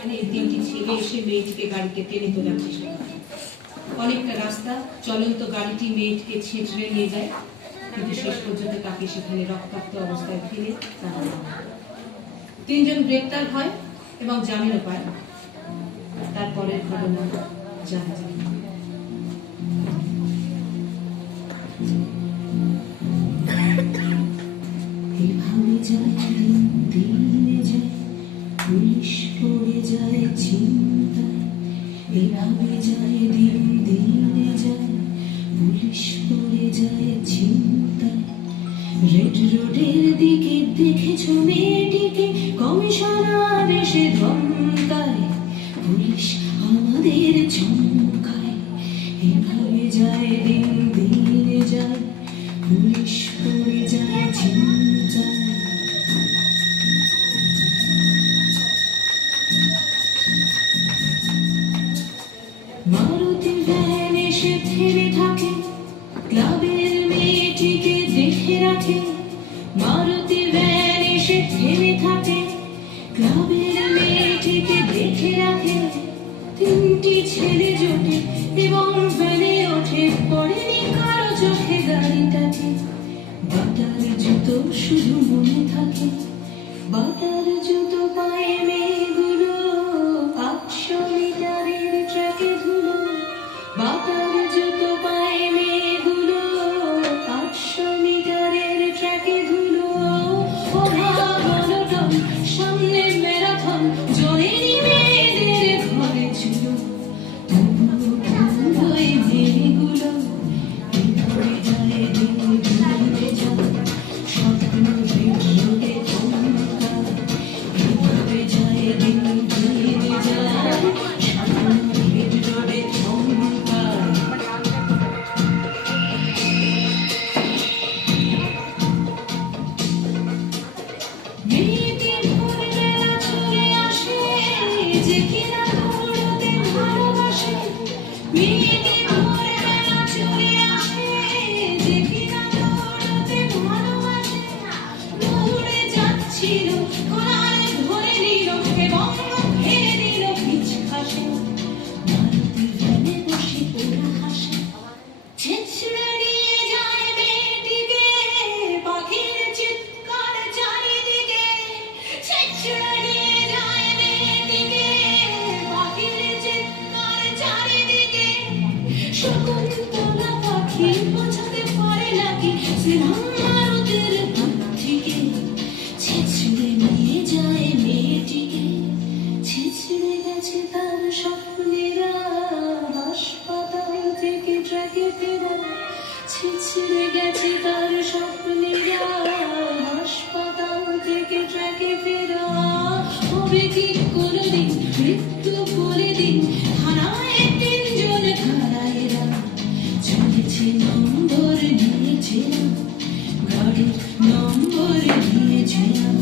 মানে তিনটি ছেলে এসে মেয়েটিকে গাড়িতে টেনে তোলার চেষ্টা করে। অনেকটা রাস্তা চলন্ত গাড়িটি মেয়েটিকে ছেঁচড়ে নিয়ে যায়, কিন্তু শেষ পর্যন্ত তাকে সেখানে রক্তাক্ত অবস্থায় ফেলে তারা তিনজন গ্রেপ্তার হয় এবং জামিনও পায়। তারপরের ঘটনা জানা যায়। এভাবে যায় দিনে যায়, পুলিশ পড়ে যায় চিন্তায়। এভাবে যায় দিনে যায়, পুলিশ পড়ে যায় চিন্তায়। রেড রোডের দিকে দেখেছ মেয়েটিকে, কমিশনার এসে ধমকায়, পুলিশ আমাদের চমকায়। এভাবে যায় দিনে যায়, পুলিশ পড়ে যায় চিন্তায়। মারুতি ভ্যান এসে থেমে থাকে, ক্লাবের মেয়েটিকে দেখে রাখে। মারুতি ভ্যান এসে থেমে থাকে, ক্লাবের মেয়েটিকে দেখে রাখে। তিনটি ছেলে জোটে এবং ভ্যানে ওঠে, পড়েনি কারো চোখে গাড়িটাকে। বাটার জুতো শুধু মনে থাকে, বাটার জুতো পায়ে মেয়েগুলো 500 মিটারের ট্র্যাকে ধুলো। বাটার জুতো পায়ে মেয়েগুলো 500 মিটারের ট্র্যাকে ধুলো। অভাবনটন সামনে ম্যারাথন, জয়েনি মেয়েদের ঘরে ছিল। তবুও মেয়েগুলো এভাবে যায় দিনে যায়, স্বপ্ন রোডে চমকা। এভাবে যায় দিনে যায়, স্বপ্ন রোডে চমকা। মেয়েটি ভোরবেলা চলে আসে, যে কিনা দৌড়তে ভালোবাসে। মেয়েটি ভোরবেলা চলে আসে, যে কিনা দৌড়তে ভালোবাসে। দৌড়ে যাচ্ছিল, কোলায় ধরে নিল এবং ফেলে দিল পিছাসে। মারুতি ভ্যানে বসে ওরা হাসে, ছেঁচড়ে নিয়ে যায় মেয়েটিকে, পাখির চিৎকার চারিদিকে। ছেঁচড়ে নিয়ে যায় মেয়েটিকে, পাখির চিৎকার চারিদিকে। শকুন্তলা পাখি বোঝাতে পারে নাকি শ্রীরাম মারুতির বুদ্ধিকে। ছেঁচড়ে নিয়ে যায় মেয়েটিকে, ছেঁচড়ে গেছে তার স্বপ্নেরা, হাসপাতাল থেকে ট্র্যাকে ফেরা। ছেঁচড়ে গেছে তার স্বপ্নেরা, হাসপাতাল থেকে ট্র্যাকে ফেরা। হবে কি কোনোদিন মৃত্যু বলে দিন, থানায় তিনজন খাড়ায়েরা। চলেছে নম্বর নিয়েছিলাম, গাড়ির নম্বর নিয়েছিলাম।